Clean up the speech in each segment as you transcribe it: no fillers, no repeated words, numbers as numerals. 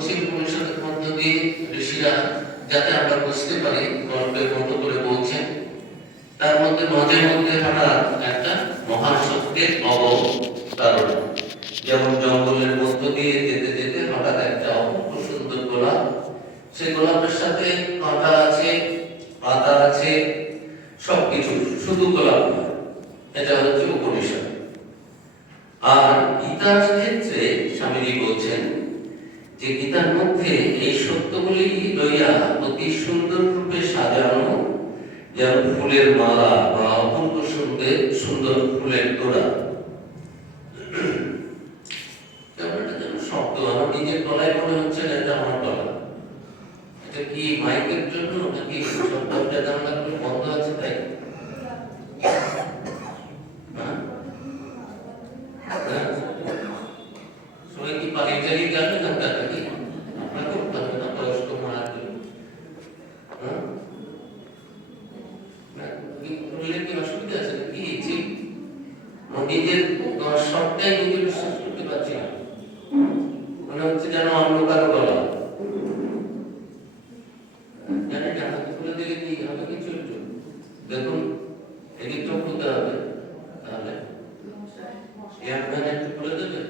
বলছি উপনিষদের মধ্য দিয়ে ঋষিরা যাতে আমরা বুঝতে পারি গল্পের মতো করে বলছেন, তার মধ্যে মাঝে মধ্যে হঠাৎ একটা মহাসত্যের অবতারণ, যেমন জঙ্গলের মধ্য দিয়ে যেতে যেতে হঠাৎ একটা অপূর্ব সুন্দর গোলাপ, সেই গোলাপের সাথে কাঁটা আছে, পাতা আছে, সবকিছু, শুধু গোলাপ নয়। এটা হচ্ছে উপনিষদ। আর গীতার ক্ষেত্রে স্বামীজি বলছেন যে গীতার মধ্যে এই সত্যগুলি লইয়া অতি সুন্দর রূপে সাজানো, যেমন ফুলের মালা বা অপূর্ব সুন্দর সুন্দর ফুলের তোড়া। শব্দ আমার নিজের গলায় মনে হচ্ছে না এটা আমার গলা। এটা কি মাইকের জন্য নাকি শব্দটা জানলা করে বন্ধ আছে তাই? সবাই কি পালিয়ে চালিয়ে যাবে না নাকি? আপনার করতে হবে না, বয়স্ক মারা জন্য কি অসুবিধা আছে নাকি? নিজের সবটাই নিজে বিশ্বাস করতে পারছি না, মনে হচ্ছে যেন অন্য কারো গলা। জানি না, হাতে খুলে দিলে কি হবে? কি চলছে দেখুন, এদিকটা খুলতে হবে। তাহলে একটু খুলে দেবে।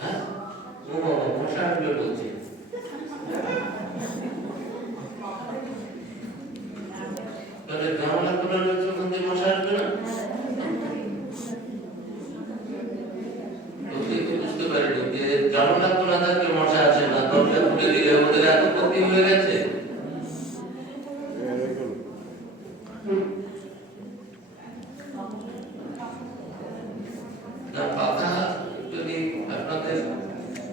হ্যাঁ, ও বাবা, মশা আসবে বলছে। তাহলে গামলা খোলা রয়েছে, ওখান থেকে মশা আসবে না? বুঝতে পারিনি যে জানলা খোলা থাকলে মশা আসে না, দরজা খুলে দিলে ওদের এত ক্ষতি হয়ে গেছে। পাখা যদি আপনাদের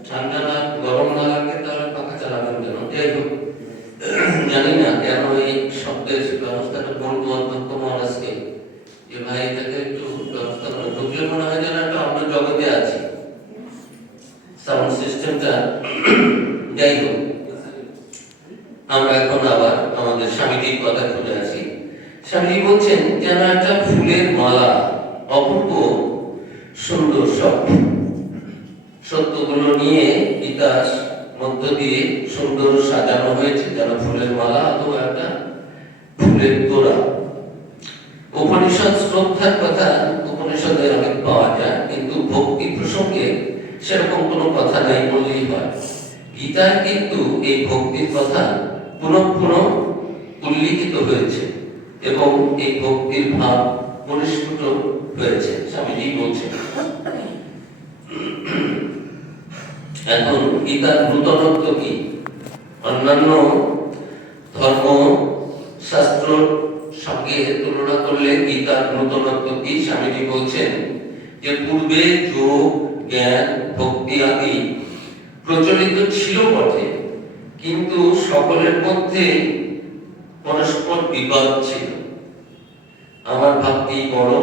ঠান্ডা না গরম না লাগে তাহলে পাখা চালাবেন কেন? যাই হোক, জানি না কেন এই শব্দের ব্যবস্থাটা বলবো অধ্যক্ষ মহারাজকে যে ভাই এটাকে একটু ব্যবস্থা করে। ঢুকলে মনে হয় যেন একটা অন্য জগতে আছি সাউন্ড সিস্টেমটা। যাই হোক, আমরা এখন আবার আমাদের স্বামীজির কথা চলে আসি। স্বামীজি বলছেন যেন একটা ফুলের মালা, অপূর্ব সুন্দর সব সত্যগুলো নিয়ে গীতার মধ্য দিয়ে সুন্দর সাজানো হয়েছে, যেন ফুলের মালা অথবা একটা ফুলের তোড়া। উপনিষদ শ্রদ্ধার কথা উপনিষদে অনেক পাওয়া যায়, কিন্তু ভক্তি প্রসঙ্গে সেরকম কোনো কথা নাই বললেই হয়। গীতায় কিন্তু এই ভক্তির কথা পুনঃ পুনঃ উল্লিখিত হয়েছে এবং এই ভক্তির ভাব পরিস্ফুট হয়েছে, স্বামীজি বলছেন। এখন গীতার নূতনত্ব কি? অন্যান্য ধর্ম শাস্ত্র সঙ্গে তুলনা করলে গীতার নূতনত্ব কি? স্বামীজি বলছেন যে পূর্বে যোগ, জ্ঞান, ভক্তি আদি প্রচলিত ছিল বটে, কিন্তু সকলের মধ্যে পরস্পর বিবাদ ছিল। আমার ভাবটি বড়,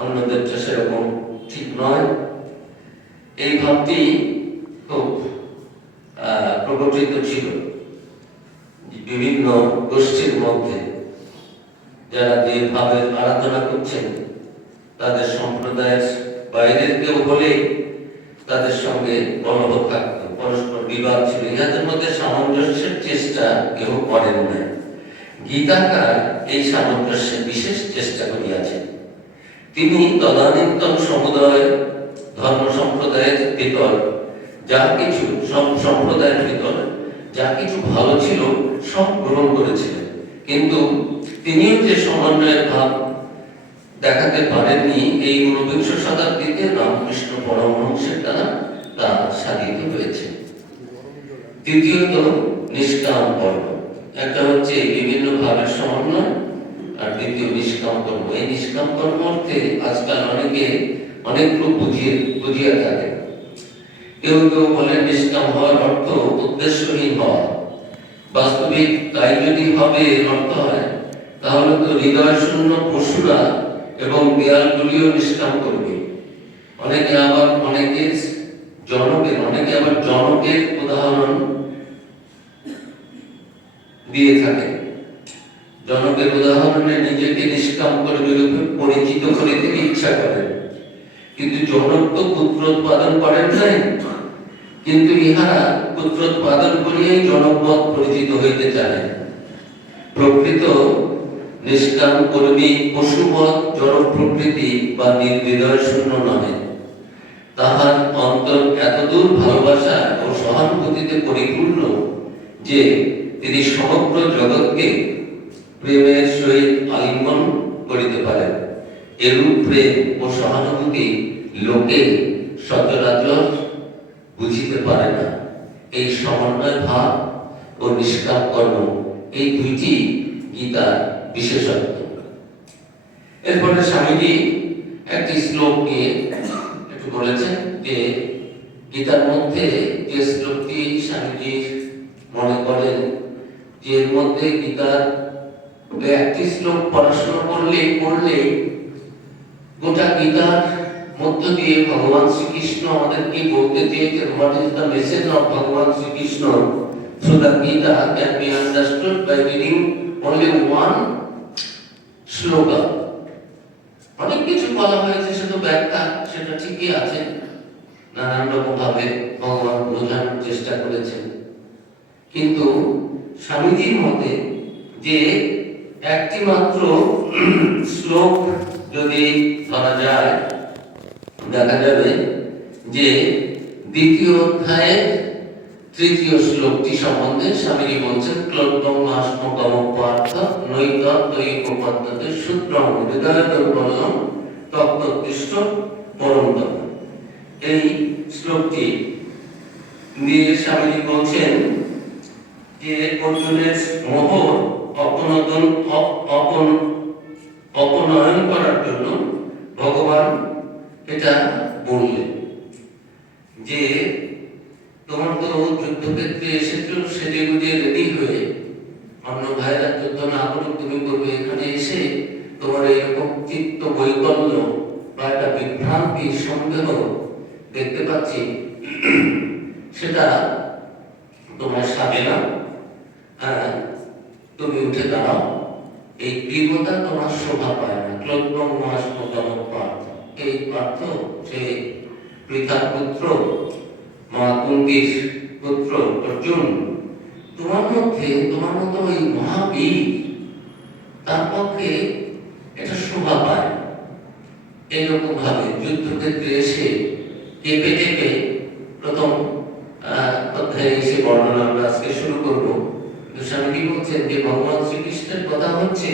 অন্যদেরটা সেরকম ঠিক নয়, এই ভাবটি খুব প্রকটিত ছিল বিভিন্ন গোষ্ঠীর মধ্যে। যারা যে ভাবে আরাধনা করছেন তাদের সম্প্রদায়ের বাইরের কেউ হলে তাদের সঙ্গে কলহ থাকত, পরস্পর বিবাদ ছিল। ইহাদের মধ্যে সামঞ্জস্যের চেষ্টা কেউ করেন না। গীতাকার এই সামঞ্জস্যের বিশেষ চেষ্টা করিয়াছেন। তিনি তদানীন্তন সমুদায় ধর্ম সম্প্রদায়ের ভিতর যা কিছু, সব সম্প্রদায়ের ভিতর যা কিছু ভালো ছিল সব গ্রহণ করেছিলেন, কিন্তু তিনিও যে সমন্বয়ের ভাব দেখাতে পারেননি, এই ঊনবিংশ শতাব্দীতে রামকৃষ্ণ পরমহংসের দ্বারা তা সাধিত হয়েছে। তৃতীয়ত নিষ্কাম কর্ম। একটা হচ্ছে বিভিন্ন ভাবের সমন্বয়, আর দ্বিতীয় নিষ্কাম কর্ম। এই নিষ্কাম কর্ম অর্থে আজকাল অনেকে অনেক রূপ বুঝিয়ে থাকে। কেউ কেউ বলেন নিষ্কাম হওয়ার অর্থ উদ্দেশ্যহীন হওয়া। বাস্তবিক তাই যদি হবে অর্থ হয়, তাহলে তো হৃদয় শূন্য পশুরা এবং দেয়ালগুলিও নিষ্কাম করবে। অনেকে আবার জনকের উদাহরণ দিয়ে থাকেন। জনকের উদাহরণে নিজেকে নিষ্কাম করে পরিচিত করে দিতে ইচ্ছা করেন, কিন্তু জনক তো পুত্র উৎপাদন করেন নাই। কিন্তু ইহারা পুত্রোৎপাদন করিয়াই জনপদ পরিচিত হইতে চায়। প্রকৃত নিষ্কাম কর্মী পশুবৎ জড় প্রকৃতি বা নির্হৃদয় শূন্য নহে। তাহার অন্তর এতদূর ভালোবাসা ও সহানুভূতিতে পরিপূর্ণ যে তিনি সমগ্র জগৎকে প্রেমের সহিত আলিঙ্গন করিতে পারেন। এরূপ প্রেম ও সহানুভূতি লোকে সচরাচর বুঝিতে পারে না। এই সমন্বয় ভাব ও নিষ্কাম কর্ম, এই দুইটি গীতার বিশেষত্ব। এরপরে স্বামীজি একটি শ্লোক নিয়ে একটু বলেছেন যে গীতার মধ্যে যে শ্লোকটি স্বামীজি মনে করেন যে এর মধ্যে গীতার একটি শ্লোক পড়াশোনা পড়লে গোটা গীতার মধ্য দিয়ে ভগবান শ্রীকৃষ্ণ আমাদের কি বলতে চেয়েছেন, what is the message of ভগবান Shrikrishna through the Gita can be understood by reading only one শ্লোকা। অনেক কিছু বলা হয়েছে, শুধু ব্যাখ্যা সেটা ঠিকই আছে, নানান রকম ভাবে ভগবান বোঝানোর চেষ্টা করেছেন, কিন্তু স্বামীজির মতে যে একটি মাত্র শ্লোক যদি ধরা যায়, দেখা যাবে যে দ্বিতীয় অধ্যায়ের তৃতীয় শ্লোকটি সম্বন্ধে স্বামীজি বলছেন, ক্লোদ্যং আস্মকম পার্থ নৈতত্ত্বৈকপদ্ধতি সূত্রং হৃদয়দৌর্বল্যং তত্ত্বোৎকৃষ্ট পরমতম। এই শ্লোকটি দিয়ে স্বামীজি বলছেন যে অর্জুনের মোহ অপনয়ন করার জন্য ভগবান এটা বললেন যে তোমার তো যুদ্ধক্ষেত্রে এসেছো সেজে গুজে রেডি হয়ে, অন্য ভাইরা যুদ্ধ না করুক তুমি করবে, এখানে এসে তোমার এরকম চিত্ত বৈকল্য বা একটা বিভ্রান্তি সন্দেহ দেখতে পাচ্ছি, সেটা তোমার সাজে না। তুমি উঠে দাঁড়াও, এই দৃঢ়তা তোমার শোভা পায় না। ক্লোদ্যং আস্মকম পার্থ, এই পার্থ সে পৃথার পুত্র, মা কুন্তির পুত্র অর্জুন, তোমার মধ্যে তোমার মতো ওই মহাবীর, তার পক্ষে এটা শোভা পায়। এইরকম ভাবে যুদ্ধক্ষেত্রে এসে কেঁপে কেঁপে প্রথম অধ্যায়ে এসে বর্ণনা আমরা আজকে শুরু করবো। স্বামীজি বলছেন যে ভগবান শ্রীকৃষ্ণের কথা হচ্ছে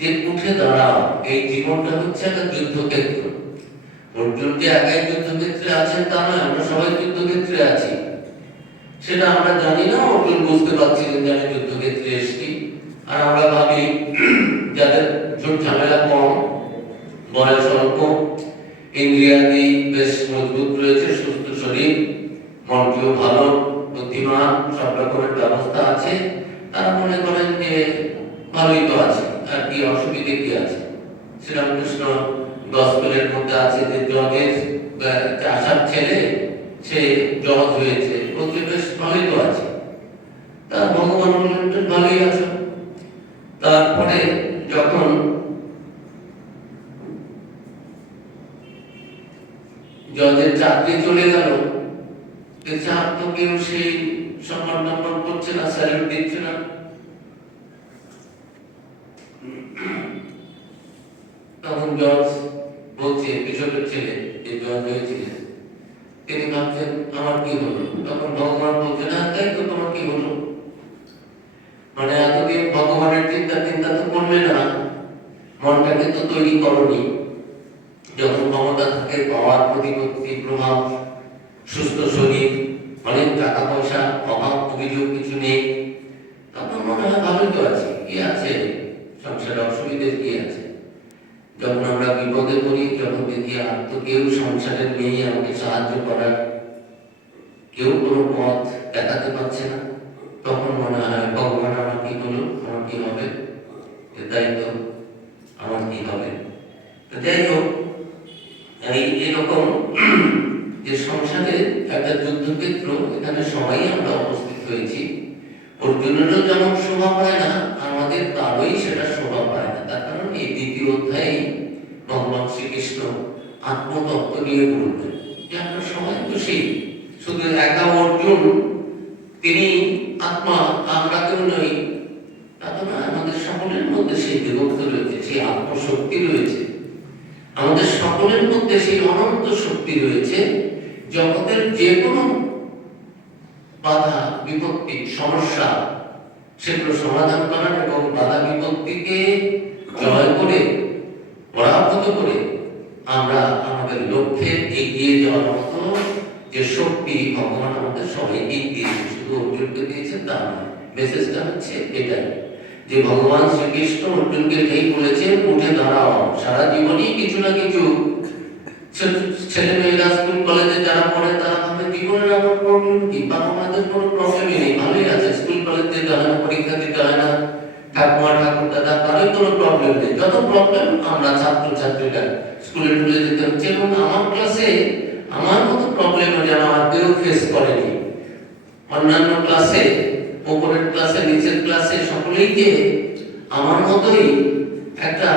যে উঠে দাঁড়াও, এই জীবনটা হচ্ছে একটা যুদ্ধক্ষেত্র। অর্জুন যে আগে যুদ্ধক্ষেত্রে আছেন তা নয়, আমরা সবাই যুদ্ধক্ষেত্রে আছি, সেটা আমরা জানি না। অর্জুন বুঝতে পারছিলেন যে আমি যুদ্ধক্ষেত্রে এসেছি। আর আমরা ভাবি যাদের ঝুট ঝামেলা কম, বয়স অল্প, ইন্দ্রিয়াদি বেশ মজবুত রয়েছে, সুস্থ শরীর, মনটিও ভালো, বুদ্ধিমান, সব রকমের ব্যবস্থা আছে, তারা মনে করেন যে ভালোই তো আছে, আর কি অসুবিধে কি আছে। শ্রীরামকৃষ্ণ গসপেলের মধ্যে আছে যে জজের চাষার ছেলে, সে জজ হয়েছে, বলছে বেশ ভালোই তো আছে। তা ভগবান বললেন ভালোই আছো। তারপরে যখন জজের চাকরি চলে গেল, আর তো কেউ সেই সম্মান নম্বর করছে না, স্যালুট দিচ্ছে না। তখন জজ বলছে, বিশপের ছেলে যে জজ হয়েছিলেন, তিনি ভাবছেন আমার কি হলো। তখন ভগবান বলছেন, হ্যাঁ তাই তো, তোমার কি হলো? মানে এতদিন ভগবানের চিন্তা তো করলে না, মনটাকে তো তৈরি করনি। যখন ক্ষমতা থাকে, পাওয়ার, প্রতিপত্তি, প্রভাব, সুস্থ শরীর, অনেক টাকা পয়সা, অভাব অভিযোগ কিছু নেই, তখন মনে হয় ভালোই তো আছে, কি আছে সংসারে, অসুবিধে কি আছে। যখন আমরা বিপদে পড়ি, যখন দেখি আর তো কেউ সংসারের নেই আমাকে সাহায্য করার, কেউ কোনো পথ দেখাতে পারছে না, তখন মনে হয় ভগবান আমার কি হলো, আমার কি হবে, তাই তো আমার কি হবে। যাই হোক, এইরকম যে সংসারে একটা যুদ্ধক্ষেত্র, এখানে সবাই আমরা উপস্থিত হয়েছি। অর্জুনেরও যেমন শোভা পায় না, আমাদের তারই সেটা শোভা পায় না। তার কারণ এই দ্বিতীয় অধ্যায়ে ভগবান শ্রীকৃষ্ণ আত্মতত্ত্ব নিয়ে বলবেন যে আমরা সবাই তো সেই শুধু একা অর্জুন তিনি আত্মা, আমরা কেউ নই, তা তো না। আমাদের সকলের মধ্যে সেই দেবত্ব রয়েছে, সেই আত্মশক্তি রয়েছে, আমাদের সকলের মধ্যে সেই অনন্ত শক্তি রয়েছে। জগতের যে কোনো বাধা বিপত্তি সমস্যা সেগুলো সমাধান করার এবং বাধা বিপত্তিকে জয় করে পরাভূত করে আমরা আমাদের লক্ষ্যে এগিয়ে যাওয়ার মতো যে শক্তি ভগবান আমাদের সবাইকে দিয়েছে, শুধু অর্জুনকে দিয়েছে তা নয়। মেসেজটা হচ্ছে এটাই যে ভগবান শ্রীকৃষ্ণ অর্জুনকে এই বলেছেন, উঠে দাঁড়াও। সারা জীবনই কিছু না কিছু ছেলে মেয়েরা স্কুল কলেজে যারা পড়ে তারা ভাবে জীবনের আমার প্রবলেম কি, বাবা মাদের কোনো প্রবলেমই নেই, ভালোই আছে, স্কুল কলেজ যেতে হয় না, পরীক্ষা দিতে হয় না, ঠাকুমা ঠাকুর দাদা কারোই কোনো প্রবলেম নেই। যত প্রবলেম আমরা ছাত্র ছাত্রীরা স্কুলে টুলে যেতে হচ্ছে, এবং আমার ক্লাসে আমার মতো প্রবলেম যেন আর কেউ ফেস করেনি। অন্যান্য ক্লাসে, উপরের ক্লাসে, নিচের ক্লাসে সকলেই যে আমার মতোই একটা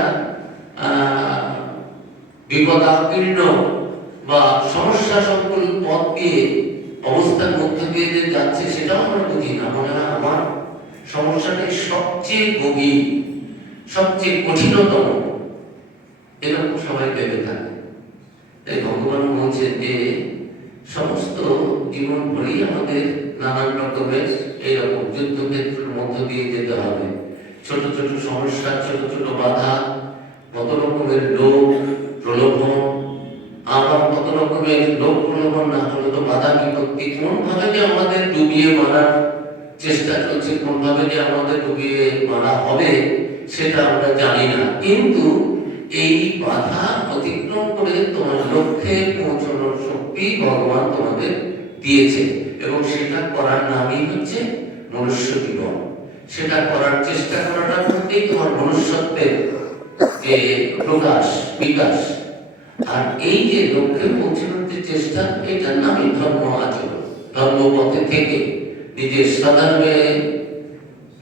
বিপদাপন্ন বা সমস্যা সংকুল পথ দিয়ে অবস্থার মধ্যে দিয়ে যে যাচ্ছে সেটাও আমরা বুঝি না। মনে হয় আমার সমস্যাটাই সবচেয়ে গভীর, সবচেয়ে কঠিনতম, এরকম সবাই ভেবে থাকে। তাই ভগবান বলছেন যে সমস্ত জীবন ভরেই আমাদের নানান রকমের এইরকম যুদ্ধক্ষেত্রের মধ্য দিয়ে যেতে হবে। ছোট ছোট সমস্যা, ছোট ছোট বাধা, কত রকমের লোভ প্রলোভন, আবার কত রকমের লোভ প্রলোভন না হলে তো বাধা বিপত্তি কোন ভাবে যে আমাদের ডুবিয়ে মারার চেষ্টা চলছে, কোন ভাবে যে আমাদের ডুবিয়ে মারা হবে সেটা আমরা জানি না। কিন্তু এই বাধা অতিক্রম করে তোমার লক্ষ্যে পৌঁছানোর শক্তি ভগবান তোমাদের দিয়েছে, এবং সেটা করার নামই হচ্ছে মনুষ্য জীবন। সেটা করার চেষ্টা করাটার মধ্যেই তোমার মনুষ্যত্বের যে প্রকাশ বিকাশ। আর এই যে লক্ষ্যে পৌঁছানোর যে চেষ্টা, এটার নামই ধর্ম আচরণ। ধর্মপথে থেকে নিজের সাধারণে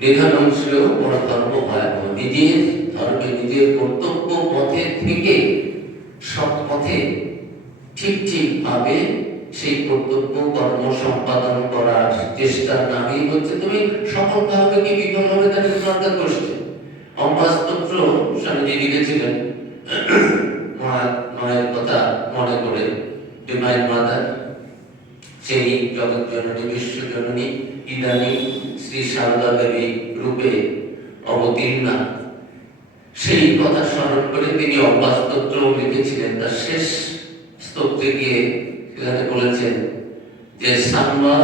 নিধানম ছিল বড় ধর্ম ভয়াবহ। নিজের ধর্মে নিজের কর্তব্য পথে থেকে সব পথে ঠিক ঠিক ভাবে সেই কর্তব্য কর্ম সম্পাদন করার চেষ্টার নামই হচ্ছে তুমি সফল ভাবে কি বিফল হবে তার দরকার করছে। অম্বাস্তোত্র স্বামীজি লিখেছিলেন মায়ের কথা মনে করে, ডিভাইন মাদার, সেই জগৎ জননী বিশ্ব জননী ইদানি শ্রী সারদা দেবী রূপে অবতীর্ণা, সেই কথা স্মরণ করে তিনি অম্বাস্তোত্র লিখেছিলেন। তার শেষ স্তোত্রে গিয়ে সেখানে বলেছেন যে সাম্বা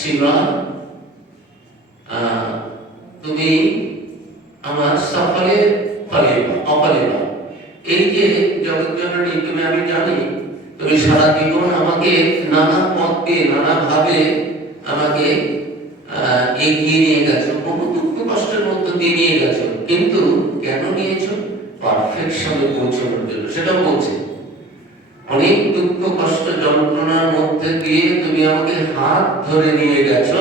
শিবা তুমি আমার সফলে ফলে অফলে না। এই যে জগৎ জননী তুমি, আমি জানি তুমি সারা জীবন আমাকে নানা পথ দিয়ে নানা ভাবে আমাকে এগিয়ে নিয়ে গেছো, বহু দুঃখ কষ্টের মধ্যে দিয়ে নিয়ে গেছো, কিন্তু কেন নিয়েছো? পারফেকশনে পৌঁছানোর জন্য। সেটাও বলছে অনেক দুঃখ কষ্ট যন্ত্রণার মধ্যে দিয়ে তুমি আমাকে হাত ধরে নিয়ে গেছো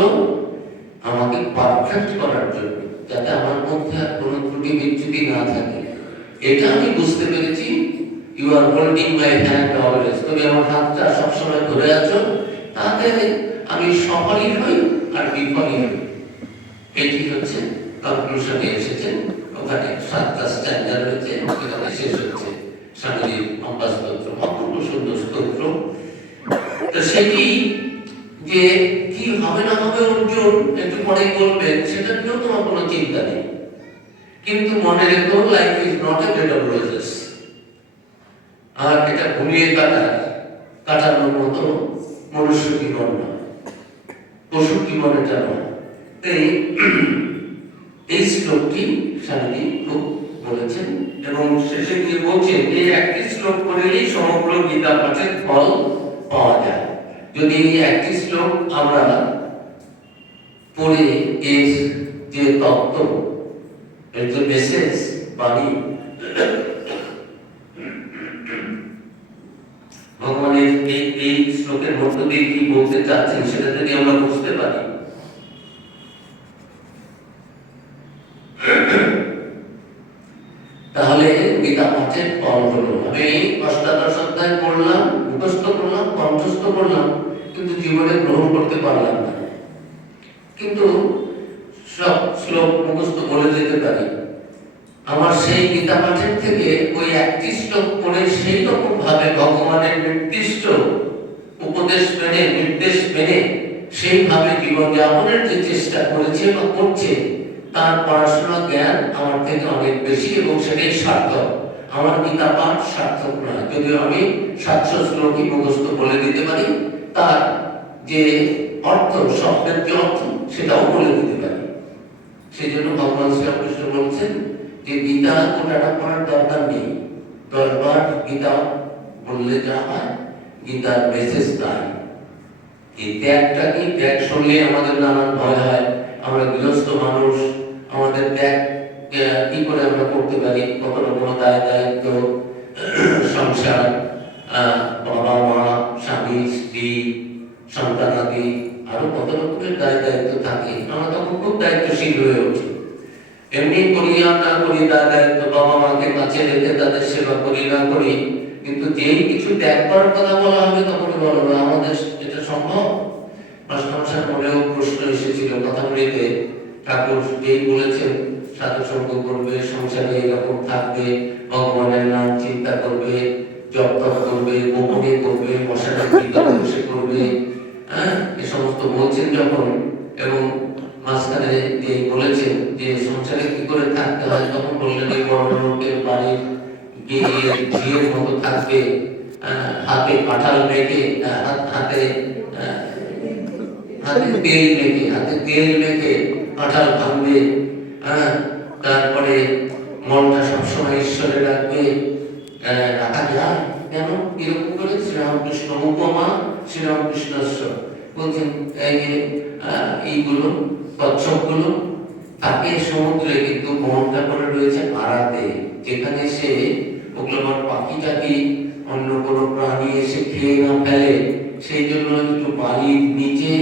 আমাকে পারফেক্ট করার জন্য, যাতে আমার মধ্যে আর কোনো ত্রুটি বিচ্যুতি না থাকে। এটা আমি বুঝতে পেরেছি। You are holding my hand always, তুমি আমার হাতটা সবসময় ধরে আছো, তাতে আমি সফলই হই আর বিফলই হই। এটি হচ্ছে কনক্লুশনে এসেছেন। ওখানে 7টা স্ট্যান্ডা রয়েছে, ওখানে শেষ হচ্ছে স্বামীজির অম্বাস্তোত্র, অপূর্ব সুন্দর স্তোত্র। তো সেটি যে কি হবে না হবে অর্জুন একটু পরেই বলবেন, সেটা নিয়েও তোমার কোনো চিন্তা নেই। কিন্তু মনে রেখো, life is not a bed of roses. আর এটা ঘুমিয়ে কাটানোর মতো মনুষ্য জীবন নয়, পশু জীবন এটা নয়। এই শ্লোকটি স্বামীজি খুব বলেছেন, এবং শেষে গিয়ে বলছেন এই একটি শ্লোক পড়লেই সমগ্র গীতা পাঠের ফল পাওয়া যায়। যদি এই একটি শ্লোক আমরা পড়ে এর যে তত্ত্ব, এর যে মেসেজ বাণী, ভগবানের এই শ্লোকের মধ্য দিয়ে কি বলতে চাচ্ছেন সেটা যদি আমরা বুঝতে পারি, তাহলে গীতা পাঠের ফল হলো। আমি অষ্টাদশ অধ্যায় পড়লাম, মুখস্থ করলাম, কণ্ঠস্থ করলাম, কিন্তু জীবনে গ্রহণ করতে পারলাম না। কিন্তু সব শ্লোক মুখস্থ বলে যেতে পারি। আমার সেই গীতা পাঠের থেকে ওই একটি শ্লোক পড়ে সেই রকম ভাবে ভগবানের নির্দিষ্ট উপদেশ মেনে, নির্দেশ মেনে সেইভাবে জীবনযাপনের যে চেষ্টা করেছে বা করছে, তার পড়াশোনা জ্ঞান আমার থেকে অনেক বেশি এবং সেটাই সার্থক। আমার গীতা পাঠ সার্থক নয়, যদিও আমি 700 শ্লোকই মুখস্থ বলে দিতে পারি, তার যে অর্থ, শব্দের যে অর্থ, সেটাও বলে দিতে পারি। সেই জন্য ভগবান শ্রীকৃষ্ণ বলছেন যে গীতা গোটাটা পড়ার দরকার নেই, 10 বার গীতা বললে যা হয়, গীতার মেসেজ তাই। এই ত্যাগটা কি? ত্যাগ শুনলে আমাদের নানান ভয় হয়, আমরা গৃহস্থ মানুষ, আমাদের ত্যাগ কি করে আমরা করতে পারি, কত রকম দায় দায়িত্ব, সংসার, বাবা মা, স্বামী স্ত্রী, সন্তানাদি, আরো কত রকমের দায় দায়িত্ব থাকে। আমরা তখন খুব দায়িত্বশীল হয়ে উঠি। এমনি করি আমরা করি দায় দায়িত্ব, বাবা মাকে কাছে রেখে তাদের সেবা করি না করি, কিন্তু যেই কিছু ত্যাগ করার কথা বলা হবে তখন বলবো আমাদের এটা সম্ভব? মাস্টারমশাইয়ের মনেও প্রশ্ন এসেছিল কথাগুলিতে। ঠাকুর যেই বলেছেন সাধু সঙ্গ করবে, সংসারে এরকম থাকবে, ভগবানের নাম চিন্তা করবে, জপ তপ করবে, গোপনে করবে, মশাটা ভিতরে বসে করবে, হ্যাঁ, এ সমস্ত বলছেন যখন, এবং মাঝখানে যে বলেছেন যে সংসারে কি করে থাকতে হয়, তখন বললেন এই বড় লোকের বাড়ির ঝিয়ের মতো থাকবে, হাতে কাঁঠাল রেখে, হাতে তেল মেখে কাঁঠাল ভাঙবে, তারপরে মনটা সবসময় ঈশ্বরে রাখবে। রাখা যায় কেন? এরকম করে শ্রীরামকৃষ্ণ উপমা, শ্রীরামকৃষ্ণ বলছেন এইগুলো কচ্ছপগুলো থাকে সমুদ্রে, কিন্তু মনটা করে রয়েছে আড়াতে, যেখানে সে ওগুলো পাখিটাকে অন্য কোনো প্রাণী এসে খেয়ে না ফেলে, সেই জন্য একটু বালির নিচে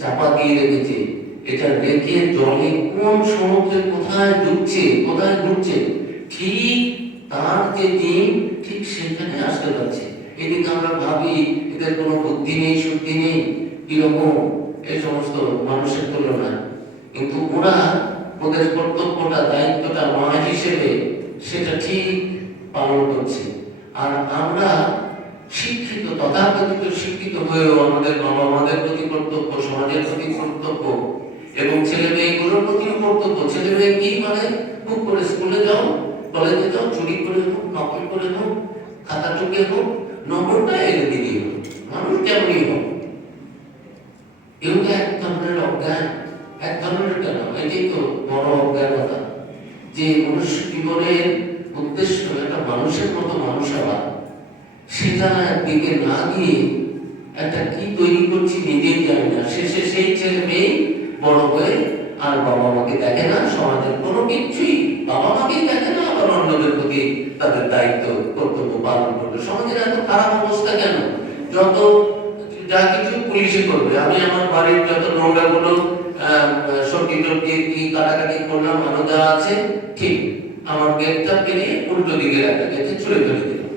চাপা দিয়ে রেখেছে। এটা রেখে জলে কোন সমুদ্রে কোথায় ডুবছে, কোথায় ঘুরছে, ঠিক তার যে দিন ঠিক সেখানে আসতে পারছে। এদিকে আমরা ভাবি এদের কোনো বুদ্ধি নেই, শক্তি নেই, কিরকম এই সমস্ত মানুষের তুলনায়, কিন্তু ওরা ওদের কর্তব্যটা, দায়িত্বটা মা হিসেবে সেটা ঠিক পালন করছে। আর আমরা শিক্ষিত, তথাকথিত শিক্ষিত হয়েও আমাদের বাবা মাদের প্রতি কর্তব্য, সমাজের প্রতি কর্তব্য, এবং ছেলে মেয়েগুলোর প্রতিও কর্তব্য। ছেলে মেয়ে কি মানে, খুব করে স্কুলে যাও, কলেজে যাও, চুরি করে হোক, নকল করে হোক, খাতা টুকে হোক, নম্বরটা এনে দিয়ে হোক, মানুষ যেমনই হোক। এগুলো এক ধরনের অজ্ঞান, এক ধরনের কেন, এটাই তো বড় অজ্ঞানতা, যে মনুষ্য জীবনের উদ্দেশ্য একটা মানুষের মতো মানুষ হওয়া, সেটা দিকে না গিয়ে একটা কি তৈরি করছি নিজেই জানি না। শেষে সেই ছেলে মেয়ে বড় হয়ে আর বাবা মাকে দেখে না, সমাজের কোনো কিছুই বাবা মাকেই দেখে না, আবার অন্যদের প্রতি তাদের দায়িত্ব কর্তব্য পালন করবে। সমাজের এত খারাপ অবস্থা কেন? যত যা কিছু পুলিশে করবে, আমি আমার বাড়ির যত নোংরা গুলো সবজি টবজি কি কাটাকাটি করলাম, আরো যা আছে, ঠিক আমার গেটটা পেরিয়ে উল্টো দিকে একটা গেটে ছুড়ে ফেলে দিলাম।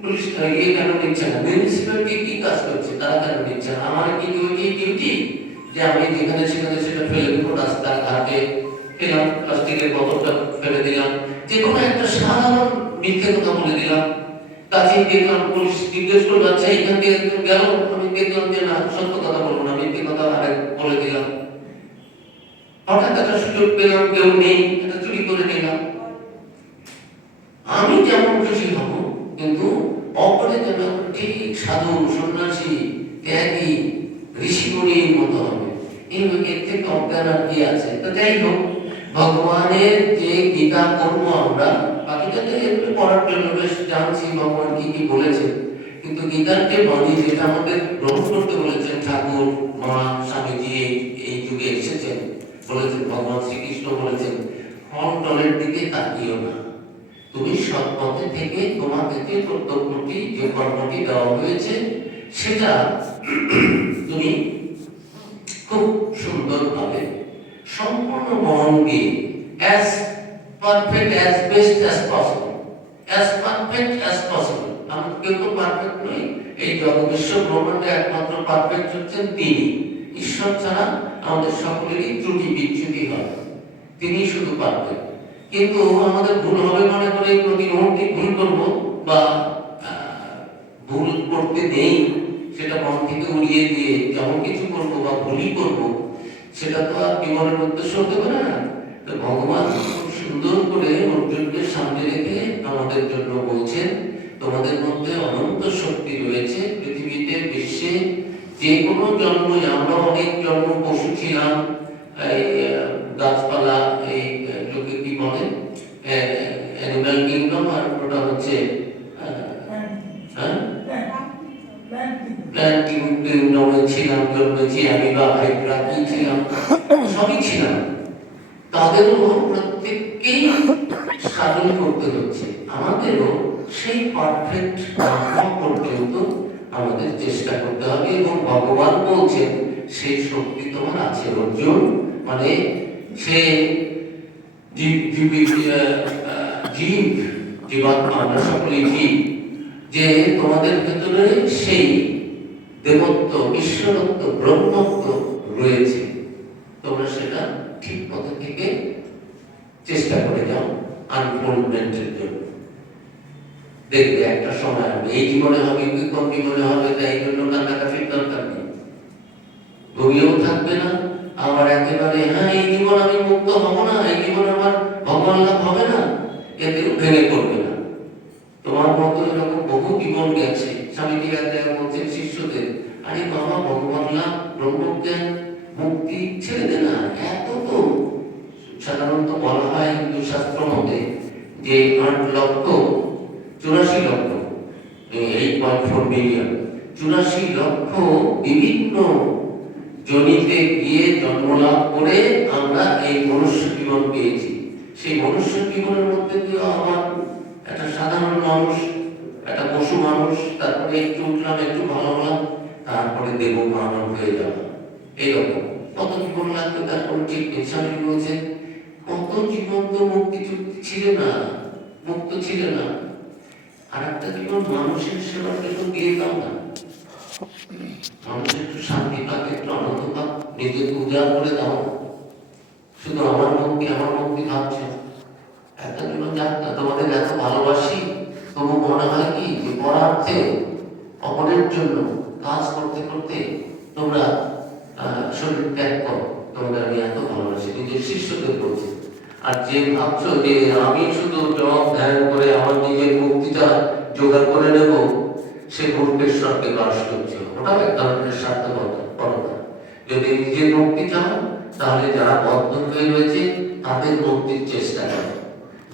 পুলিশ গিয়ে কেন নিচ্ছে না? মিউনিসিপ্যালিটি কি কাজ করছে, তারা কেন নিচ্ছে না? আমার কি ডিউটি যে আমি যেখানে সেখানে সেটা ফেলে দেবো, রাস্তার ঘাটে ফেলাম, প্লাস্টিকের বোতলটা ফেলে দিলাম, যে কোনো একটা সাধারণ মিথ্যে কথা বলে দিলাম, কাছেই দেখলাম পুলিশ জিজ্ঞেস করলো আচ্ছা এখান দিয়ে একজন গেল, আমি দেখলাম যে না, সত্য কথা বলবো না, মিথ্যে কথা আরেক বলে দিলাম, হঠাৎ একটা সুযোগ পেলাম, কেউ নেই, এটা চুরি করে নিলাম, আমি যেমন খুশি হব, কিন্তু অপরে যেন ঠিক সাধু, সন্ন্যাসী, ত্যাগী, ঋষিমুনির মতো হবে। এর থেকে অজ্ঞান আর কি আছে? তো যাই হোক, ভগবানের যে গীতা কর্ম আমরা বাকিটা তো এগুলো পড়ার জন্য বেশ জানছি ভগবান কি কি বলেছেন, কিন্তু গীতার যে বাণী, যেটা আমাদের গ্রহণ করতে বলেছেন ঠাকুর, মা, স্বামীজি এই যুগে এসেছেন, বলেছেন ভগবান শ্রীকৃষ্ণ বলেছেন, ফল টলের দিকে তাকিও না, তুমি সৎ পথে থেকে তোমাকে যে কর্তব্যটি, যে কর্মটি দেওয়া হয়েছে, সেটা তুমি খুব সুন্দরভাবে সম্পূর্ণ মন দিয়ে as perfect, as best as possible, as perfect as possible, আমরা কেউ তো পারফেক্ট নই, এই জগবিশ্ব ব্রহ্মাণ্ডে একমাত্র পারফেক্ট হচ্ছেন তিনি। ঈশ্বর ছাড়া আমাদের সকলেরই ত্রুটি বিচ্যুতি হয়, তিনি শুধু পারফেক্ট। কিন্তু আমাদের ভুল হবে মনে করে প্রতি মুহূর্তে ভুল করবো বা ভুল করতে নেই সেটা মন থেকে উড়িয়ে দিয়ে যেমন কিছু করবো বা ভুলই করবো, সেটা তো আর জীবনের উদ্দেশ্য হতে পারে না। তো ভগবান খুব সুন্দর করে অর্জুনকে সামনে রেখে আমাদের জন্য বলছেন, তোমাদের মধ্যে অনন্ত শক্তি রয়েছে। পৃথিবীতে, বিশ্বে যে কোনো জন্মই, আমরা অনেক জন্ম পশু ছিলাম, গাছপালা, এই লোকে কি বলে অ্যানিমাল কিংডম, আর ওটা হচ্ছে ছিলাম, জন্মেছি আমি বা ভাইরা কি ছিলাম, সবই ছিলাম। তাদেরও প্রত্যেককেই স্ট্রাগল করতে হচ্ছে। আমাদেরও সেই পারফেক্ট পর্যন্ত আমাদের চেষ্টা করতে হবে। এবং ভগবান বলছেন সেই শক্তি তোমার আছে অর্জুন। মানে সে জীবাত্মা, আমরা সকলেই জীব, যে তোমাদের ভেতরে সেই দেবত্ব, ঈশ্বরত্ব, ব্রহ্মত্ব রয়েছে। তোমরা সেটা ঠিক পথে থেকে চেষ্টা করে যাও আনফোল্ডমেন্টের জন্য। দেখবে একটা সময় হবে, এই জীবনে হবে কি কোন জীবনে হবে, তাই জন্য কান্নাকাটির দরকার নেই। ঘুমিয়েও থাকবে না, আবার একেবারে হ্যাঁ এই জীবন আমি মুক্ত হব না, এই জীবন আমার ভগবান লাভ হবে না, এতেও ভেঙে পড়বে না। তোমার মতো এরকম বহু জীবন গেছে। স্বামীজি বলছেন শিষ্যদের, আরে বাবা, ভগবান লাভ, ব্রহ্মজ্ঞান, মুক্তি ছেড়ে দে না। এত তো সাধারণত বলা হয় হিন্দু শাস্ত্র মতে যে 8,84,00,000, 8.4 বিলিয়ন, 84,00,000 বিভিন্ন জনিতে গিয়ে জন্মলাভ করে আমরা এই মনুষ্য জীবন পেয়েছি। সেই মনুষ্য জীবনের মধ্যে দিয়ে আমার একটা সাধারণ মানুষ, একটা পশু মানুষ, তারপরে একটু উঠলাম, একটু ভালো হলাম, তারপরে দেব মানব হয়ে যাবো। এইরকম কত জীবন লাগবে তার কোনো ঠিক নেই। স্বামী বলছেন কত জীবন তো মুক্তি চুক্তি ছিল না, মুক্ত ছিল না, আর একটা জীবন মানুষের সেবার জন্য দিয়ে দাও না। মানুষ একটু শান্তি পাক, একটু আনন্দ পাক, নিজেকে উজাড় করে দাও। শুধু আমার মুক্তি ভাবছ, একটা জীবন যাক না। তোমাদের এত ভালোবাসি, তবু মনে হয় কি যে পরার্থে অপরের জন্য কাজ করতে করতে তোমরা শরীর ত্যাগ করো। তোমাদের আমি এত ভালোবাসি, নিজের শিষ্যদের বলছি। আর যে ভাবছো যে আমি শুধু জপ ধ্যান করে আমার নিজের মুক্তিটা জোগাড় করে নেব, সে মূর্খের সঙ্গে বাস করছে। ওটাও এক ধরনের স্বার্থপরতা। যদি নিজের মুক্তি চাও, তাহলে যারা বদ্ধ হয়ে রয়েছে তাদের মুক্তির চেষ্টা করো।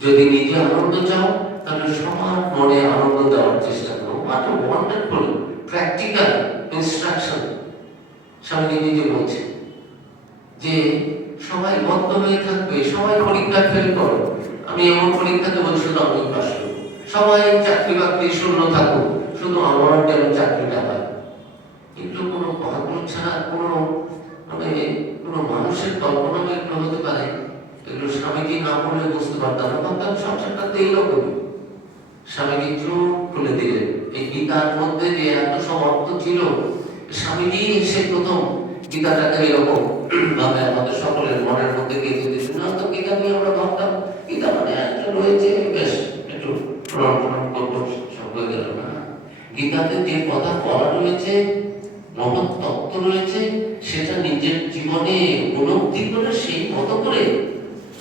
যদি নিজে আনন্দ চাও, তাহলে সবার মনে আনন্দ দেওয়ার চেষ্টা করো। What a wonderful practical instruction! স্বামী নিজে বলছে যে সবাই বদ্ধ হয়ে থাকবে, সবাই পরীক্ষা ফেল করো। আমি এমন পরীক্ষা দেবো শুধু আমি পাস করবো। সবাই চাকরি বাকরি শূন্য থাকুক, শুধু আমার যেন চাকরিটা হয়। কিন্তু কোনো ভাগ্য ছাড়া কোনো মানুষের কল্পনা এগুলো হতে পারে? এগুলো স্বামীজি না পড়লে বুঝতে পারতাম না, ভাবতাম সংসারটাতে এইরকমই। স্বামীজি চোখ খুলে দিলেন। এই গীতার মধ্যে যে এত সব অর্থ ছিল, স্বামীজি এসে প্রথম গীতাটাকে এরকম ভাবে আমাদের সকলের মনের মধ্যে গেঁথে দিয়েছেন। না তো গীতা নিয়ে আমরা ভাবতাম গীতা মানে একটা রয়েছে, বেশ একটু সব হয়ে গেল না। গীতাতে যে কথা বলা রয়েছে, মহৎ তত্ত্ব রয়েছে, সেটা নিজের জীবনে উপলব্ধি করে সেই মতো করে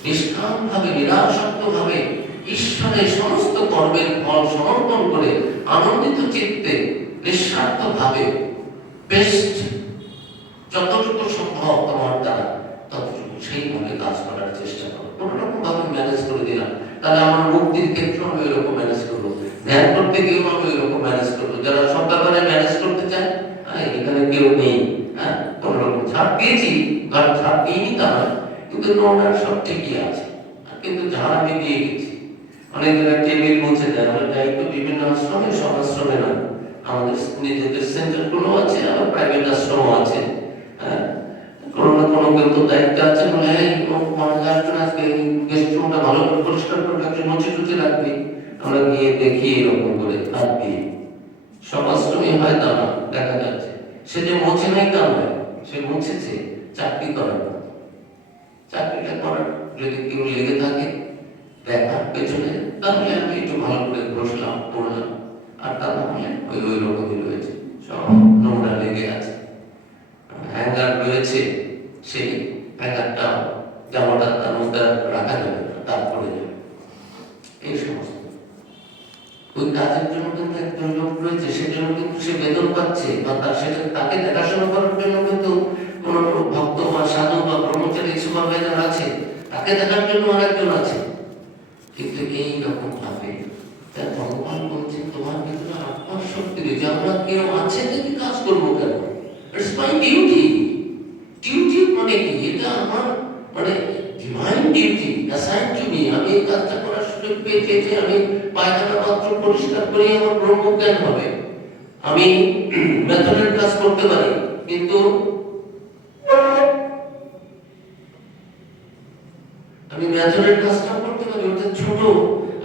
নিষ্কাম ভাবে, নিরাসক্ত ভাবে ঈশ্বরের সমস্ত কর্মের ফল সমর্পণ করে আনন্দিত চিত্তে নিঃস্বার্থ ভাবে বেস্ট যতটুকু সম্ভব তোমার দ্বারা ততটুকু সেইভাবে কাজ করার চেষ্টা করো। কোনো রকম ভাবে ম্যানেজ করে দিলাম, তাহলে আমার মুক্তির ক্ষেত্রে আমি ওইরকম ম্যানেজ করবো, ধ্যান করতে গিয়েও আমি ওইরকম ম্যানেজ করবো। যারা সব ব্যাপারে ম্যানেজ করতে চায়, এখানে কেউ নেই, হ্যাঁ, কোনো রকম ছাড় দিয়েছি, কারণ ছাড় দিইনি তা নয়, কিন্তু নোটার সব ঠিকই আছে। কিন্তু ঝাড় আমি দিয়ে গেছি। অনেক জায়গায় টেবিল মুছে দেয়, আমরা যাই তো বিভিন্ন আশ্রমে, সব আশ্রমে না, আমাদের নিজেদের সেন্টারগুলো আছে, আবার প্রাইভেট আশ্রমও আছে। হ্যাঁ, কোনো না কোনো কেউ তো দায়িত্ব আছে, বলে মানুষ আসবে না, আজকে গেস্ট রুমটা ভালো করে পরিষ্কার করে রাখবে, মুছে টুচে রাখবি। আমরা গিয়ে দেখি এরকম করে হাত দিয়ে সমাজশ্রমী হয় তা না, দেখা যাচ্ছে সে যে মোছে নাই তা নয়, সে মুছেছে চাকরি করার জন্য। চাকরিটা করার যদি কেউ লেগে থাকে দেখার পেছনে, তাহলে আমি একটু ভালো করে বসলাম পড়লাম, আর তা না হলে ওই ওই রকমই রয়েছে, সব নোংরা লেগে আছে। হ্যাঙ্গার রয়েছে, সেই হ্যাঙ্গারটা জামাটা তার মধ্যে রাখা যাবে না, তারপরে যাবে। এই সমস্ত ওই কাজের জন্য কিন্তু একজন লোক রয়েছে, সেজন্য কিন্তু সে বেতন পাচ্ছে, বা তার সেটা তাকে দেখাশোনা করার জন্য কিন্তু কোন ভক্ত বা সাধু বা ব্রহ্মচারী সুপারভাইজার আছে, তাকে দেখার জন্য আরেকজন আছে। কিন্তু এই রকম ভাবে ভগবান বলছেন তোমার ভিতরে আত্মার শক্তি রয়েছে, আমরা কেউ আছে দেখি কাজ করবো কেন? It's my duty. ডিউটি মানে কি? এটা আমার মানে divine duty assign to me. আমি এই কাজটা করার সুযোগ পেয়েছি যে আমি পায়খানা পাত্র পরিষ্কার করে আমার ব্রহ্মজ্ঞান হবে। আমি মেথডের কাজ করতে পারি, কিন্তু আমি মেথডের কাজটা করতে পারি, ওটা ছোট।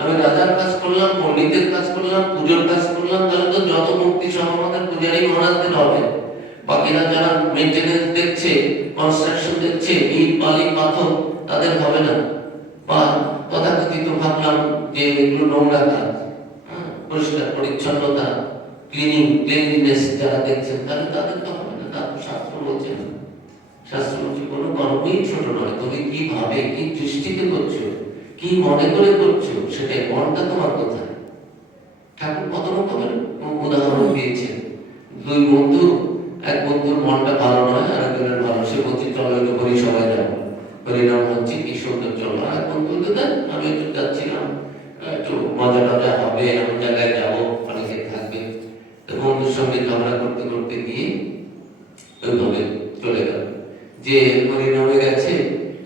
আমি রাজার কাজ করলাম, পণ্ডিতের কাজ করলাম, পুজোর কাজ করলাম, তাহলে তো যত মুক্তি সব আমাদের পূজারী মহারাজদের হবে। বাকিরা যারা মেইনটেনেন্স দেখছে, কনস্ট্রাকশন দেখছে, ইট বালি পাথর, তাদের হবে না। বা তথাকথিত ভাবলাম যে এগুলো নোংরা কাজ, পরিষ্কার পরিচ্ছন্নতা, ক্লিনলিনেস যারা দেখছেন, তাহলে তাদের তো হবে না। তার তো শাস্ত্র বলছে না। শাস্ত্র বলছে কোনো কর্মই ছোট নয়, তুমি কি ভাবে, কি দৃষ্টিতে করছো, কি মনে করে করছো, সেটাই। মনটা তোমার কোথায়? ঠাকুর কত রকমের উদাহরণ দিয়েছেন। দুই বন্ধু, এক বন্ধুর মনটা ভালো নয়, আর একজনের ভালো, সে বলছে চলো একটু হরি সবাই যাবো, হরিনাম হচ্ছে, কি সুন্দর, চলো। আর এক বন্ধু বলতে দেন আমি একটু যাচ্ছিলাম, একটু মজা টজা হবে, এমন জায়গায় যাবো, অনেকে থাকবে। তো বন্ধুর সঙ্গে ঝগড়া করতে করতে গিয়ে ওইভাবে চলে গেল। যে হরিনামে গেছে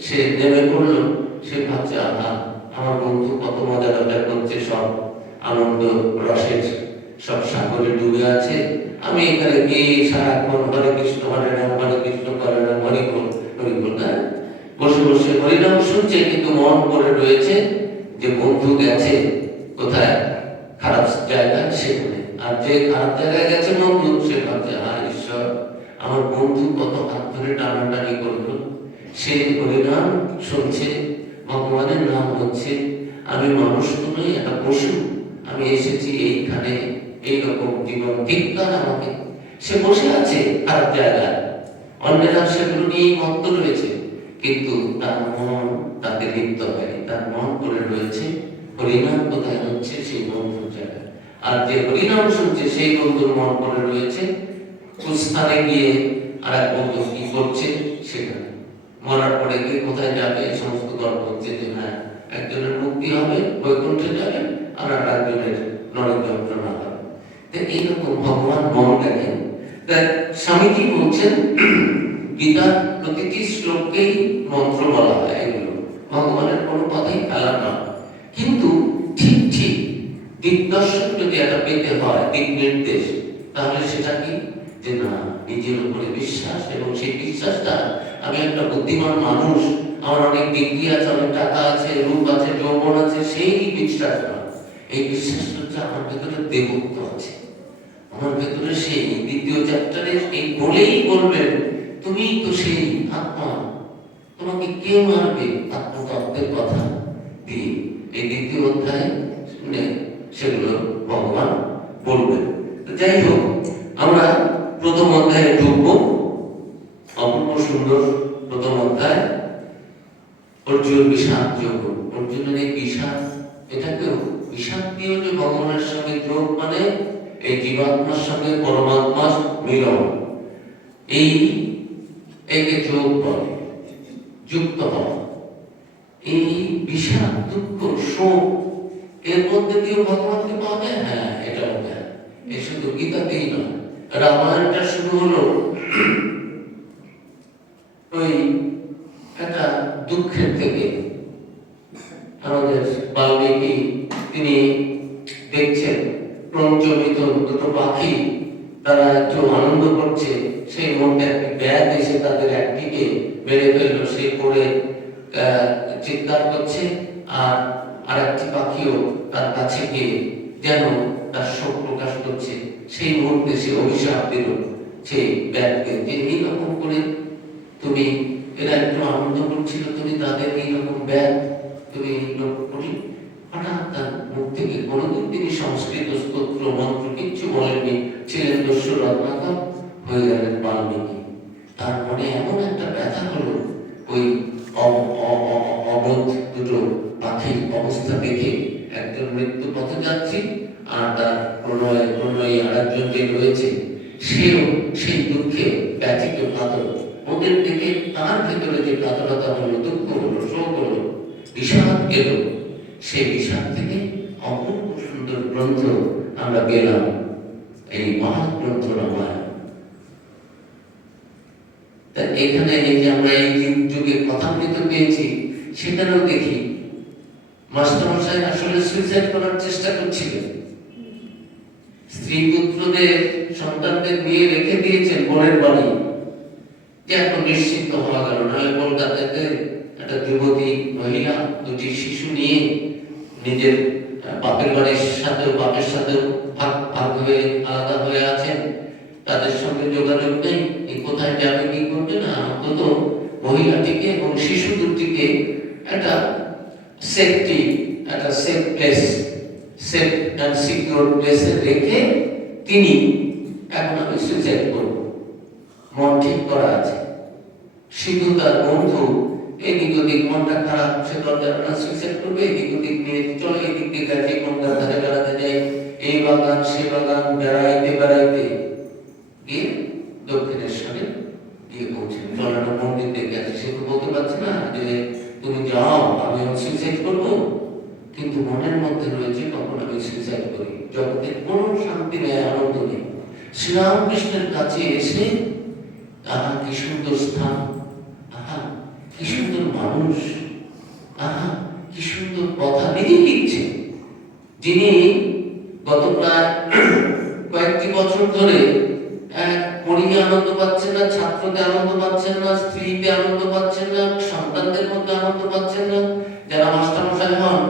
সে নেমে পড়লো, সে ভাবছে আহা আমার বন্ধু কত মজা টজা করছে, সব আনন্দ রসের সব সাগরে ডুবে আছে, আমি এখানে গিয়ে সারাক্ষণ হরে কৃষ্ণ হরে রাম হরে কৃষ্ণ হরে রাম হরি বল হরি বল, না বসে বসে হরিনাম শুনছে, কিন্তু মন করে রয়েছে যে বন্ধু গেছে কোথায়, খারাপ জায়গায়, সেখানে। আর যে খারাপ জায়গায় গেছে বন্ধু, সে ভাবছে ঈশ্বর আমার বন্ধু কত হাত ধরে টানাটানি করলো, সে হরিনাম শুনছে, ভগবানের নাম হচ্ছে, আমি মানুষ তো নই, একটা পশু, আমি এসেছি এইখানে এইরকম জীবন, ধিক্কার আমাকে। সে বসে আছে খারাপ জায়গায়, অন্যেরা সেগুলো নিয়েই মত্ত রয়েছে, কিন্তু তার মন তাতে লিপ্ত হয়নি, তার মন করে রয়েছে হরিনাম কোথায় হচ্ছে সেই বন্ধুর জায়গায়। আর যে হরিনাম শুনছে সেই বন্ধুর মন করে রয়েছে স্থানে গিয়ে আর এক বন্ধু কি করছে সেখানে। মরার পরে গিয়ে কোথায় যাবে এই সমস্ত গল্প হচ্ছে, যে হ্যাঁ একজনের মুক্তি হবে, বৈকুণ্ঠে যাবে, আর একজনের নরক যন্ত্রণা হবে। এইরকম ভগবান মন দেখেন। তাই স্বামীজি বলছেন গীতার প্রতিটি শ্লোককেই মন্ত্র বলা হয়, এগুলো ভগবানের কোনো কথাই ফেলা না। কিন্তু ঠিক ঠিক দিগদর্শন যদি একটা পেতে হয়, দিক নির্দেশ, তাহলে সেটা কি, যে না নিজের উপরে বিশ্বাস, এবং সেই বিশ্বাসটা আমি একটা বুদ্ধিমান মানুষ, আমার অনেক ডিগ্রি আছে, অনেক টাকা আছে, রূপ আছে, যৌবন আছে, সেই বিশ্বাস না। এই বিশ্বাস হচ্ছে আমার ভেতরে দেবত্ব আছে, আমার ভেতরে সেই দ্বিতীয় চ্যাপ্টারে এই বলেই বলবেন তুমি তো সেই আত্মা, তোমাকে কে মারবে, আত্মতত্ত্বের কথা দিয়ে এই দ্বিতীয় অধ্যায়ে সেগুলো ভগবান বলবেন। যাই হোক, আমরা প্রথম অধ্যায়ে ঢুকবো। অপূর্ব সুন্দর প্রথম অধ্যায়, অর্জুন বিষাদ যোগ। অর্জুনের এই বিষাদ, এটাকেও বিষাদ দিয়ে যে ভগবানের সঙ্গে যোগ, মানে এই জীবাত্মার সঙ্গে পরমাত্মার মিলন, এই একে যোগ বলে, যুক্ত হওয়া। এই বিষাদ, দুঃখ, শোক, এর মধ্যে দিয়ে ভগবানকে পাওয়া যায়। হ্যাঁ, এটাও যায়। এই শুধু গীতাতেই নয়, রামায়ণটা শুরু হলো ওই একটা দুঃখের থেকে। আমাদের বাল্মীকি তিনি দেখছেন পঞ্চমিত দুটো পাখি, তারা একটু আনন্দ করছে, সেই মধ্যে একটি ব্যাগ এসে তাদের একটিকে মেরে ফেললো, সে পড়ে চিৎকার করছে, আর আরেকটি পাখিও তার কাছে গিয়ে যেন তার শোক প্রকাশ করছে। সে সেই মুহূর্তে সে অভিশাপ দিল সেই ব্যাগকে, যে এইরকম করে তুমি, এরা একটু আনন্দ করছিল, তুমি তাদের এইরকম ব্যাগ তুমি করি। হঠাৎ তার মুখ থেকে কোনোদিন তিনি সংস্কৃত স্তোত্র মন্ত্র কিচ্ছু বলেননি, ছিলেন দস্যু রত্নাকর, হয়ে গেলেন বাল্মীকি। তার মনে এমন একটা ব্যথা হলো ওই অবোধ দুটো পাখির অবস্থা দেখে, একজন মৃত্যু পথে যাচ্ছি আর তার প্রণয়ী আরেকজন যে রয়েছে, সেও সেই দুঃখে ব্যথিত কাতর। ওদের দেখে তার ভেতরে যে কাতরতা হলো, দুঃখ হলো, শোক হলো, বিষাদ এলো। সেই বিষাদ থেকে অপূর্ব সুন্দর গ্রন্থ আমরা পেলাম, এই মহৎ গ্রন্থ রামায়ণ। এখানে এই যে আমরা এই যুগে কথামৃত পেয়েছি, সেখানেও দেখি মাস্টারমশাই আসলে সুইসাইড করার চেষ্টা করছিলেন। স্ত্রী পুত্রদের সন্তানদের নিয়ে রেখে দিয়েছেন বোনের বাড়ি, যে এখন নিশ্চিন্ত হওয়া গেল। নাহলে কলকাতাতে একটা যুবতী মহিলা দুটি শিশু নিয়ে নিজের বাপের বাড়ির সাথেও বাপের সাথেও ভাগ হয়ে আলাদা হয়ে আছেন, তাদের সঙ্গে যোগাযোগ নেই, কোথায় যাবে কি করবে না, অন্তত মহিলাটিকে এবং শিশু দুটিকে একটা সেফটি, একটা safe place, safe and secure প্লেসে রেখে তিনি এখন আমি সুইসাইড করব, মন ঠিক করা আছে। শুধু তার বন্ধু এদিক ওদিক, মনটা খারাপ, সে দরজা সুইসাইড করবে, এদিক ওদিক নিয়ে চলো, এদিক দিয়ে গেছে গঙ্গার ধারে বেড়াতে যাই, এই বাগান সে বাগান, বেড়াইতে বেড়াইতে গিয়ে দক্ষিণেশ্বরে গিয়ে পৌঁছে। জলাটা মন্দির দেখে আছে, সে তো বলতে পারছে না যে তুমি যাও আমি সুইসাইড করবো, কিন্তু মনের মধ্যে রয়েছে কখন আমি সুইসাইড করি। জগতের কোনো শান্তি নেই, আনন্দ নেই। শ্রীরামকৃষ্ণের কাছে এসে আহা কি সুন্দর স্থান, আহা কি সুন্দর মানুষ, আহা কি সুন্দর কথা তিনি লিখছেন, যিনি গত প্রায় কয়েকটি বছর ধরে পড়িয়ে আনন্দ পাচ্ছেন না, ছাত্রতে আনন্দ পাচ্ছেন না, স্ত্রীতে আনন্দ পাচ্ছেন না, সন্তানদের মধ্যে আনন্দ পাচ্ছেন না। যারা মাস্টারমশাই হন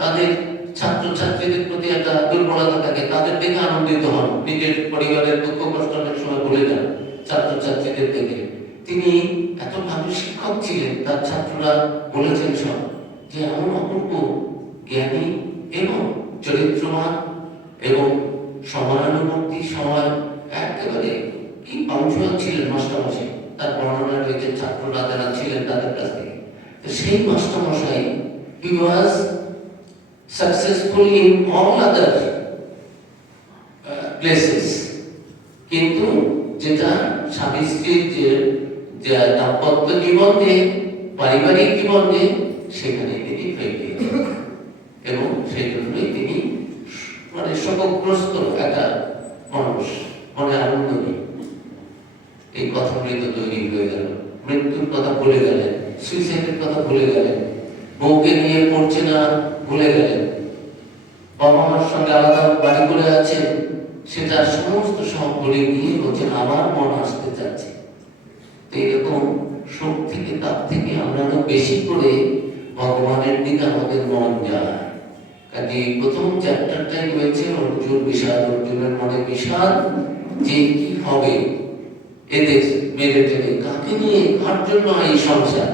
তাদের ছাত্র ছাত্রীদের প্রতি একটা দুর্বলতা থাকে, তাদের দেখে আনন্দিত হন, নিজের পরিবারের দুঃখ কষ্ট অনেক সময় ভুলে যান ছাত্র ছাত্রীদের দেখে। তিনি এত ভালো শিক্ষক ছিলেন, তার ছাত্ররা বলেছেন সব যে এমন অপূর্ব জ্ঞানী এবং চরিত্রবান এবং সমানুভূতি, সময় একেবারে কি পাঞ্চুয়াল ছিলেন মাস্টারমশাই। তার বর্ণনা রয়েছে ছাত্ররা যারা ছিলেন তাদের কাছ থেকে। সেই মাস্টারমশাই he was successful in all other places, কিন্তু যেটা স্বামী স্ত্রীর যে দাম্পত্য জীবনে, পারিবারিক জীবনে, সেখানে তিনি ফেল দিয়েছেন এবং সেই জন্যই তিনি মানে শোকগ্রস্ত একটা মানুষ, মনে আনন্দ নেই। এই কথা মৃত তৈরি হয়ে গেল, মৃত্যুর কথা ভুলে গেলেন, সুইসাইডের কথা ভুলে গেলেন, বউকে নিয়ে পড়ছে না ভুলে গেলেন, বাবা মার সঙ্গে আলাদা বাড়ি করে আছেন, সেটা সমস্ত সব ভুলে গিয়ে বলছেন আবার মন আসতে চাচ্ছে। তো এরকম শোক থেকে, তার থেকে আমরা আরো বেশি করে ভগবানের দিকে আমাদের মন যায়। কাজে প্রথম চ্যাপ্টারটাই রয়েছে অর্জুন বিষাদ, অর্জুনের মনে বিষাদ যে কি হবে এদের মেরে টেনে, কাকে নিয়ে, কার জন্য এই সংসার,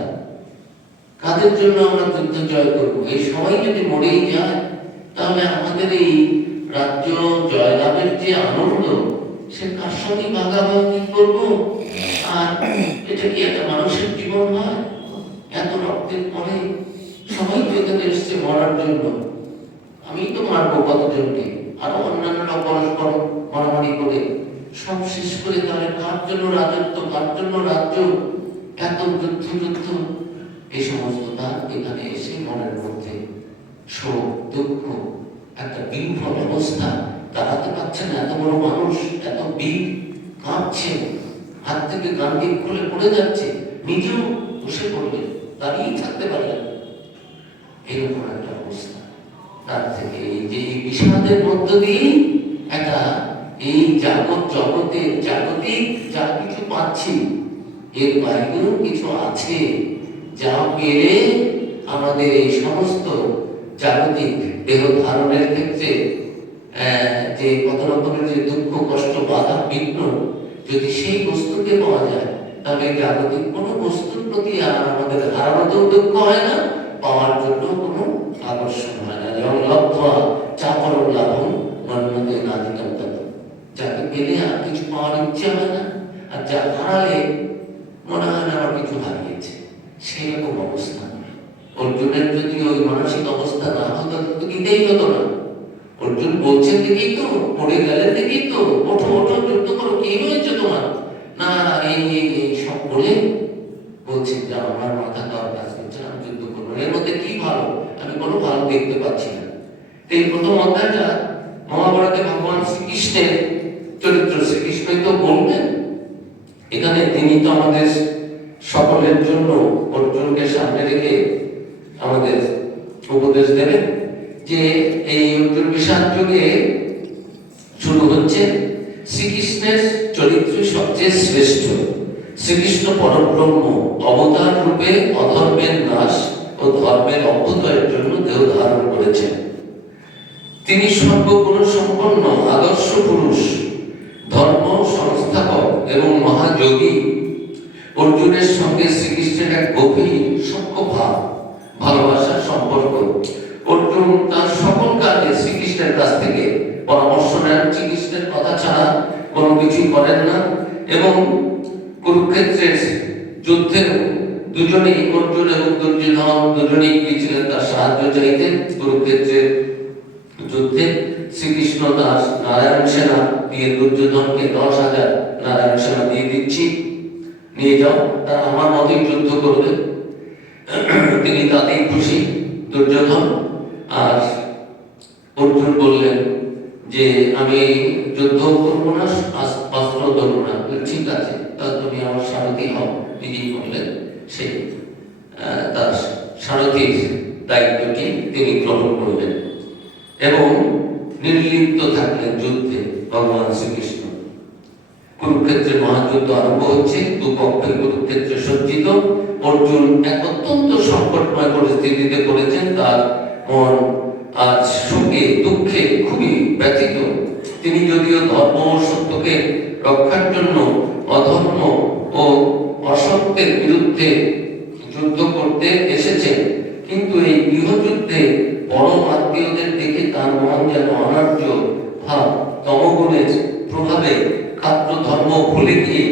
কাদের জন্য আমরা যুদ্ধ জয় করবো। এই সবাই যদি মরেই যায় তাহলে আমাদের এই রাজ্য জয়লাভের যে আনন্দ, সে কার সঙ্গে ভাগাভাগি করবো? আর এটা কি একটা মানুষের জীবন হয়? এত রক্তের পরে সবাই তো এখানে এসছে মরার জন্য, আমি তো মারবো কতজনকে, আরো অন্যান্যরা পরস্পর মারামারি করে সব শেষ করে তাহলে কার জন্য রাজত্ব, কার জন্য রাজ্য, এত যুদ্ধ, এই সমস্ত তার এখানে এসে মনের মধ্যে শোক, দুঃখ, একটা বিহ্বল অবস্থা, দাঁড়াতে পারছে না। এত বড় মানুষ, এত বীর, কাঁপছে, হাত থেকে গান্ডি খুলে পড়ে যাচ্ছে, নিজেও বসে পড়লেন, দাঁড়িয়েই থাকতে পারলেন, এরকম একটা অবস্থা। তার থেকে এই যে বিষাদের মধ্য দিয়ে একটা এই জগতের জাগতিক যা কিছু পাচ্ছি, এর বাইরেও কিছু আছে যা পেলে আমাদের এই সমস্ত জাগতিক দেহ ধারণের ক্ষেত্রে যে কত রকমের যে দুঃখ কষ্ট বাধা বিঘ্ন, যদি সেই বস্তুকে পাওয়া যায় তাহলে জাগতিক কোনো বস্তুর প্রতি আর আমাদের হারানোতেও দুঃখ হয় না, পাওয়ার জন্য কোনো আকর্ষণ হয় না। যেমন লব্ধা চাপরম লাভম মন্যতে নাধিকম তৎ, যাকে পেলে আর কিছু পাওয়ার ইচ্ছা হয় না, আর যা হারালে মনে হয় না আমার কিছু হারিয়েছে, সেরকম অবস্থা। অর্জুনের যদি ওই মানসিক অবস্থা না হতো তো কিনতেই হতো না। অর্জুন বলছেন দেখেই তো, পড়ে গেলেন দেখেই তো, ওঠো ওঠো যুদ্ধ করো, কি হয়েছে তোমার? না এই সব বলে বলছেন যে আমার মাথা খাওয়ার কাজ করছে, আমি যুদ্ধ করবো, এর মধ্যে কি ভালো? আমি কোনো ভালো দেখতে পাচ্ছি না। এই প্রথম অধ্যায়টা মহাভারতে ভগবান শ্রীকৃষ্ণের চরিত্র, শ্রীকৃষ্ণই তো বলবেন এখানে, তিনি তো আমাদের সকলের জন্য অর্জুনকে সামনে রেখে আমাদের উপদেশ দেবেন যে এই অর্জুন বিষাদ যুগে শুরু হচ্ছে শ্রীকৃষ্ণের চরিত্র সবচেয়ে শ্রেষ্ঠ। শ্রীকৃষ্ণ পরব্রহ্ম অবতার রূপে অধর্মের নাশ ও ধর্মের অভ্যুদয়ের জন্য দেহ ধারণ করেছেন। তিনি সর্বগুণ সম্পন্ন আদর্শ পুরুষ, ধর্ম সংস্থাপক এবং মহাযোগী। অর্জুনের সঙ্গে শ্রীকৃষ্ণের এক গভীর সখ্য ভাব, ভালোবাসার সম্পর্ক। অর্জুন তার সকল কাজে শ্রীকৃষ্ণের কাছ থেকে পরামর্শ নেন, শ্রীকৃষ্ণের কথা ছাড়া কোনো কিছু করেন না। এবং কুরুক্ষেত্রের যুদ্ধে দুজনেই, অর্জুন এবং দুর্যোধন দুজনেই গিয়েছিলেন তার সাহায্য চাইতে। কুরুক্ষেত্রের যুদ্ধে শ্রীকৃষ্ণ তার নারায়ণ সেনা দিয়ে দুর্যোধনকে 10,000 নারায়ণ সেনা দিয়ে দিচ্ছি, নিয়ে যাও, তারা আমার মতোই যুদ্ধ করবে। তিনি তাতেই খুশি দুর্যোধন। আর অর্জুন বললেন যে আমি যুদ্ধ করবো না, অস্ত্র ধরবো না। ঠিক আছে, তাহলে তুমি আমার সারথি হও। তিনি বললেন সেই তার সারথির দায়িত্বটি তিনি গ্রহণ করবেন এবং নির্লিপ্ত থাকলেন যুদ্ধে ভগবান শ্রীকৃষ্ণ। কুরুক্ষেত্রের মহাযুদ্ধ আরম্ভ হচ্ছে, দুপক্ষে কুরুক্ষেত্রে সজ্জিত। অর্জুন এক অত্যন্ত সংকটময় পরিস্থিতিতে পড়েছেন, তার মন আজ শোকে দুঃখে খুবই ব্যথিত। তিনি যদিও ধর্ম ও সত্যকে রক্ষার জন্য অধর্ম ও অসত্যের বিরুদ্ধে যুদ্ধ করতে এসেছেন, কিন্তু এই গৃহযুদ্ধে পরম আত্মীয়দের দেখে তার মন যেন অনার্য ভাব, তমগুণের প্রভাবে খাদ্য ধর্ম ভুলে গিয়ে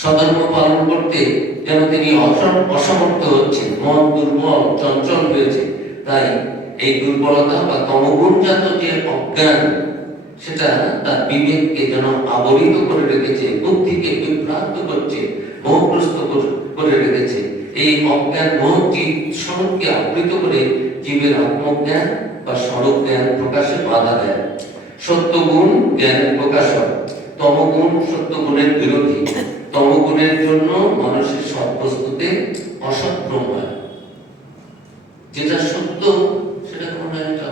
স্বধর্ম পালন করতে যেন তিনি অসমর্থ হচ্ছেন। মন দুর্বল চঞ্চল হয়েছে। তাই এই দুর্বলতা বা তমগুণজাত যে অজ্ঞান, সেটা তার বিবেককে যেন আবরিত করে রেখেছে, বুদ্ধিকে বিভ্রান্ত করছে, মোহগ্রস্ত করে রেখেছে। এই অজ্ঞান মোহটি স্বরূপকে আবৃত করে জীবের আত্মজ্ঞান বা স্বরূপ জ্ঞান প্রকাশে বাধা দেয়। সত্যগুণ জ্ঞানের প্রকাশক, তমগুণ সত্যগুণের বিরোধী। তমগুণের জন্য মানুষের সৎ বস্তুতে অসৎ ভ্রম হয়। যেটা সত্য সেটা কোনো একটা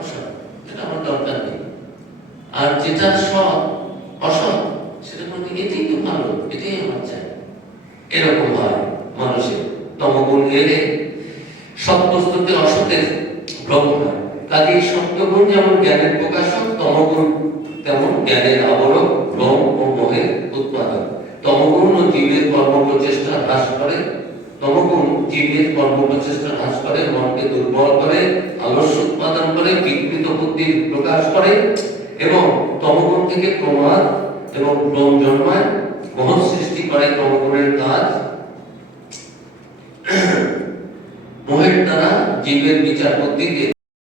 অসৎ, এটা আমার দরকার নেই। আর যেটা সৎ অসৎ সেটা কোনো এটাই তো ভালো, এটাই আমার চাই, এরকম হয় মানুষের। তমগুণ এলে সৎ বস্তুতে অসতের ভ্রম হয়। কাজে সত্যগুণ যেমন জ্ঞানের প্রকাশক, তমগুণ তেমন জ্ঞানের আবরণ, ভ্রম ও মোহের উৎপাদক। তমগুণ ও জীবের কর্ম প্রচেষ্টা হ্রাস করে। তমগুণ জীবের কর্ম প্রচেষ্টা হ্রাস করে, মনকে দুর্বল করে, আলস্য উৎপাদন করে, বিকৃত বুদ্ধির প্রকাশ করে এবং তমগুণ থেকে প্রমাদ এবং ভ্রম জন্মায়, মোহ সৃষ্টি করে। তমগুণের কাজ মোহের দ্বারা জীবের বিচার বুদ্ধিকে